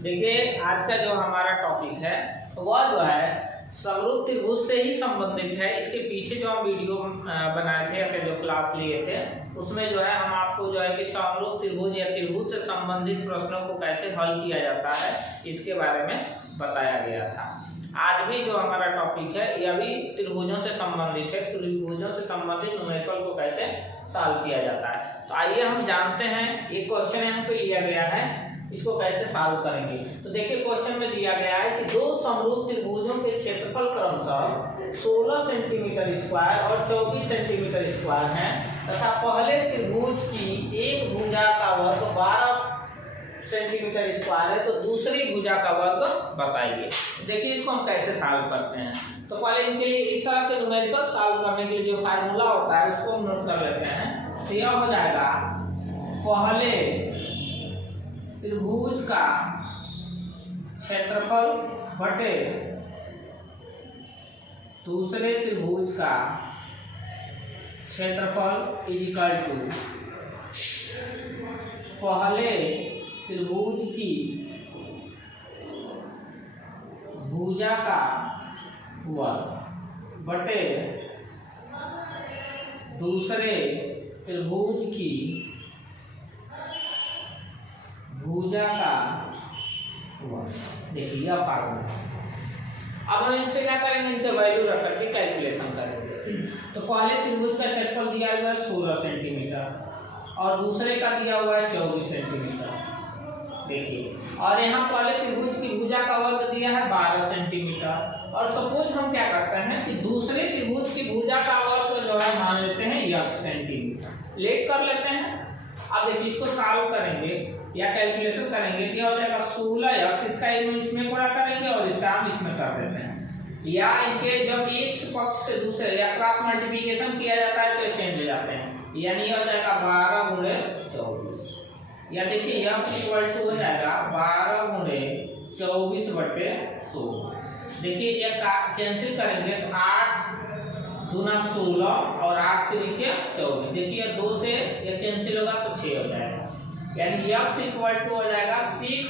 देखिए आज का जो हमारा टॉपिक है वह जो है समरूप त्रिभुज से ही संबंधित है। इसके पीछे जो हम वीडियो बनाए थे या फिर जो क्लास लिए थे उसमें जो है हम आपको जो है कि समरूप त्रिभुज या त्रिभुज से संबंधित प्रश्नों को कैसे हल किया जाता है इसके बारे में बताया गया था। आज भी जो हमारा टॉपिक है यह भी त्रिभुजों से संबंधित है। त्रिभुजों से संबंधित न्यूमेरिकल को कैसे सॉल्व किया जाता है, तो आइए हम जानते हैं। एक क्वेश्चन यहाँ पे लिया गया है, इसको कैसे सॉल्व करेंगे। तो देखिए क्वेश्चन में दिया गया है कि दो समरूप त्रिभुजों के क्षेत्रफल क्रमशः 16 सेंटीमीटर स्क्वायर और 24 सेंटीमीटर स्क्वायर हैं तथा पहले त्रिभुज की एक भुजा का वर्ग 12 सेंटीमीटर स्क्वायर है, तो दूसरी भुजा का वर्ग बताइए। देखिए इसको हम कैसे सॉल्व करते हैं। तो पहले इनके लिए इस तरह के न्यूमेरिकल सॉल्व करने के लिए जो फार्मूला होता है उसको हम नोट कर लेते हैं। तो यह हो जाएगा पहले त्रिभुज का क्षेत्रफल बटे दूसरे त्रिभुज का क्षेत्रफल इज इक्वल टू पहले त्रिभुज की भुजा का वर्ग बटे दूसरे त्रिभुज की भुजा का वर्ग। देखिए यह फार्मूला। अब हम इससे क्या करेंगे, इनके वैल्यू रख करके कैलकुलेशन करेंगे। तो पहले त्रिभुज का क्षेत्रफल दिया हुआ है 16 सेंटीमीटर और दूसरे का दिया हुआ है 24 सेंटीमीटर। देखिए और यहाँ पहले त्रिभुज की भुजा का वर्ग दिया है 12 सेंटीमीटर और सपोज हम क्या करते हैं कि दूसरे त्रिभुज की भुजा का वर्ग जो है मान लेते हैं 1 सेंटीमीटर, लेट कर लेते हैं। अब देखिए इसको सॉल्व करेंगे या कैलकुलेशन करेंगे, क्या हो जाएगा 16x, इसका इसमें गुणा करेंगे और इसका हम इसमें कर देते हैं। या इनके जब एक पक्ष से दूसरे या क्रॉस मल्टीप्लिकेशन किया जाता है तो चेंज हो जाते हैं, यानी यह हो जाएगा 12 गुणे 24। या देखिए यह इक्वल टू हो जाएगा 12 गुणे 24 बटे 16। देखिए ये कैंसिल करेंगे तो 8 दूना 16 और 8 तरीके 24। देखिए 2 से ये कैंसिल होगा तो 6 हो जाएगा, यानी x इक्वल टू हो जाएगा 6 ×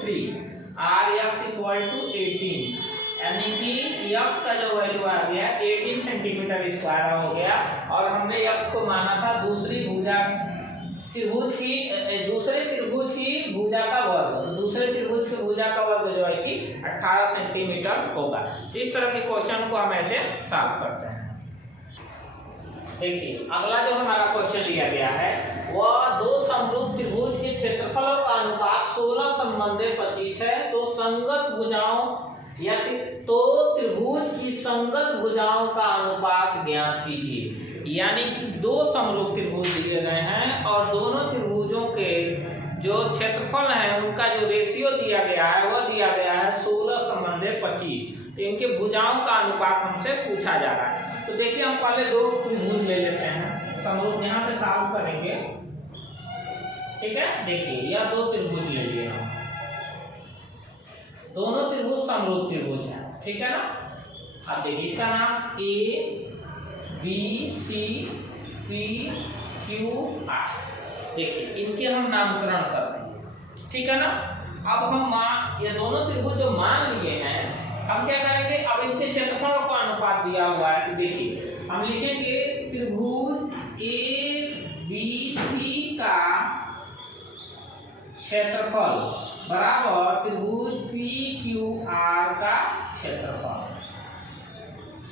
3 और x इक्वल टू 18, यानी कि x का जो वैल्यू आ गया 18 सेंटीमीटर स्क्वायर हो गया। और हमने x को माना था दूसरे त्रिभुज की भुजा का वर्ग। दूसरे त्रिभुज की भुजा का वर्ग जो है कि 18 सेंटीमीटर होगा। तो इस तरह के क्वेश्चन को हम ऐसे सॉल्व करते हैं। देखिए अगला जो हमारा क्वेश्चन लिया गया है वह दो समरूप त्रिभुज के क्षेत्रफलों का अनुपात 16 संबंधे 25 है। तो संगत भुजाओं या तो त्रिभुज की संगत भुजाओं का अनुपात ज्ञात कीजिए। यानी कि दो समरूप त्रिभुज दिए गए हैं और दोनों त्रिभुजों के जो क्षेत्रफल है उनका जो रेशियो दिया गया है वह दिया गया है 16 संबंधे 25। तो इनके भुजाओं का अनुपात हमसे पूछा जा रहा है। तो देखिए हम पहले दो त्रिभुज ले लेते हैं समरूप, यहाँ से सॉल्व करेंगे। ठीक है, देखिए यह दो त्रिभुज ले लिए हम, दोनों त्रिभुज समरूप त्रिभुज हैं। ठीक है ना। अब देखिए इसका नाम A B C P Q R. देखिए इनके हम नामकरण करते हैं। ठीक है ना। अब हम ये दोनों त्रिभुज जो मान लिए हैं हम क्या करेंगे, अब इनके क्षेत्रफलों का अनुपात दिया हुआ है। तो देखिए हम लिखेंगे त्रिभुज ए बी सी का क्षेत्रफल बराबर त्रिभुज पी क्यू आर का क्षेत्रफल।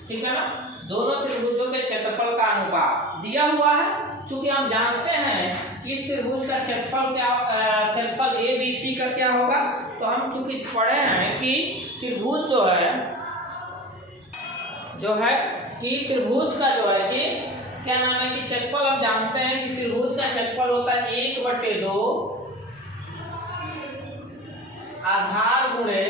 ठीक है ना। दोनों त्रिभुजों के क्षेत्रफल का अनुपात दिया हुआ है। चूंकि हम जानते हैं कि इस त्रिभुज का क्षेत्रफल ए बी सी का क्या होगा, तो हम चूंकि पढ़े हैं कि त्रिभुज जो है कि त्रिभुज का जो है कि क्या नाम है कि क्षेत्रफल हम जानते हैं कि त्रिभुज का क्षेत्रफल होता है 1/2 आधार गुणे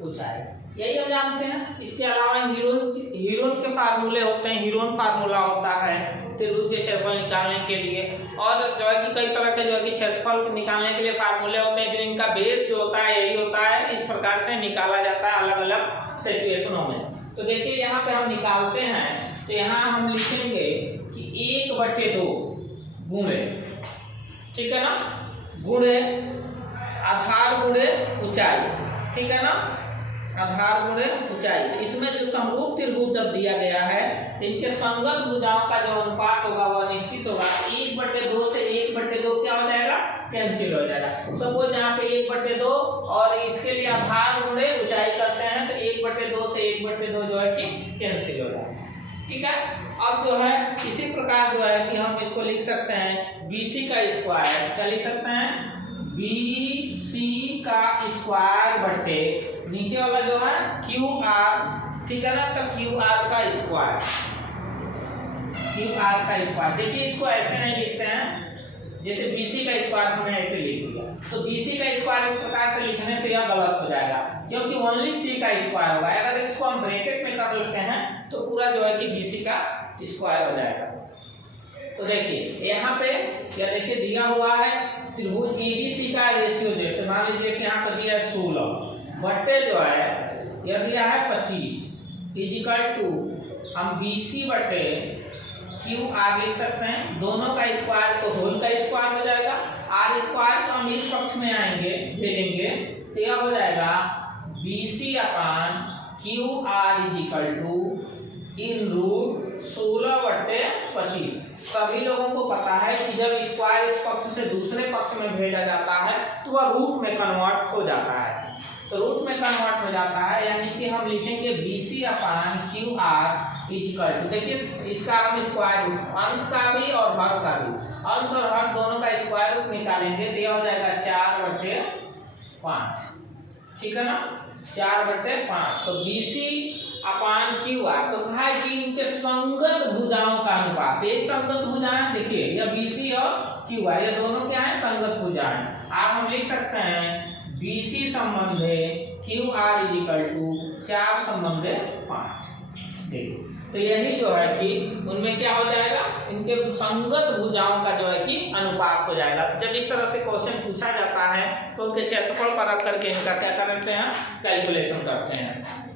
ऊंचाई, यही हम जानते हैं। इसके अलावा हीरोन के फार्मूले होते हैं, हीरोन फार्मूला होता है त्रिभुज के क्षेत्रफल निकालने के लिए। और जो है कि कई तरह के जो है कि क्षेत्रफल निकालने के लिए फार्मूले होते हैं, जो इनका बेस जो होता है यही होता है। इस प्रकार से निकाला जाता है अलग अलग सिचुएशनों में। तो देखिए यहाँ पे हम निकालते हैं, तो यहाँ हम लिखेंगे कि 1/2 गुणे, ठीक है ना, गुणे आधार गुणे ऊंचाई, ठीक है ना, आधार गुणे ऊंचाई। तो इसमें जो समरूप त्रिभुज जब दिया गया है तो इनके संगत भुजाओं का जो अनुपात होगा वह निश्चित होगा। 1/2 से 1/2 क्या हो जाएगा, कैंसिल हो जाएगा। सपोज यहाँ पे 1/2 और इसके लिए आधार गुणे ऊंचाई करते हैं तो 1/2 से 1/2 जो है कि कैंसिल हो जाएगा, ठीक है। अब जो है इसी प्रकार जो है कि हम इसको लिख सकते हैं BC का स्क्वायर, क्या लिख सकते हैं, BC का स्क्वायर बटे नीचे वाला जो है QR, ठीक है ना, तो QR का स्क्वायर, QR का स्क्वायर। देखिए इसको ऐसे नहीं लिखते हैं जैसे BC का स्क्वायर हमने ऐसे लिख दिया, तो BC का स्क्वायर इस प्रकार से लिखने से यह गलत हो जाएगा क्योंकि ओनली C का स्क्वायर होगा। अगर इसको हम ब्रैकेट में कर लेते हैं तो पूरा जो है कि BC का स्क्वायर हो जाएगा। तो देखिए यहाँ पे क्या देखिए दिया हुआ है त्रिभुज ABC का रेशियो, जैसे मान लीजिए कि यहाँ पर दिया है 16 बट्टे जो है यह दिया है 25 इजिकल टू हम BC बटे QR लिख सकते हैं। दोनों का स्क्वायर तो होल का स्क्वायर हो जाएगा, R स्क्वायर तो हम इस पक्ष में आएंगे भेजेंगे तो यह हो जाएगा BC upon QR is equal to in root 16/25। सभी लोगों को पता है कि जब स्क्वायर इस पक्ष से दूसरे पक्ष में भेजा जाता है तो वह रूट में कन्वर्ट हो जाता है, तो रूट में कन्वर्ट हो जाता है, यानी कि हम लिखेंगे BC upon QR is equal to, देखिए इसका हम स्क्वायर रूट अंश का भी और हर का भी, अंश और हर दोनों का स्क्वायर रूट निकालेंगे तो यह हो जाएगा 4/5, ठीक है ना, 4/5। तो BC अपान QR, तो है कि इनके संगत भुजाओं का अनुपात, एक संगत भुजाएं देखिए यह BC और QR ये दोनों क्या है, संगत भुजाएं। आप हम लिख सकते हैं BC संबंधे QR इजिकल टू 4 संबंधे 5, देखिए तो यही जो है कि उनमें क्या हो जाएगा, इनके संगत भुजाओं का जो है कि अनुपात हो जाएगा। जब इस तरह से क्वेश्चन पूछा जाता है तो उनके क्षेत्रफल पर रख करके इनका क्या करते हैं, कैलकुलेशन करते हैं।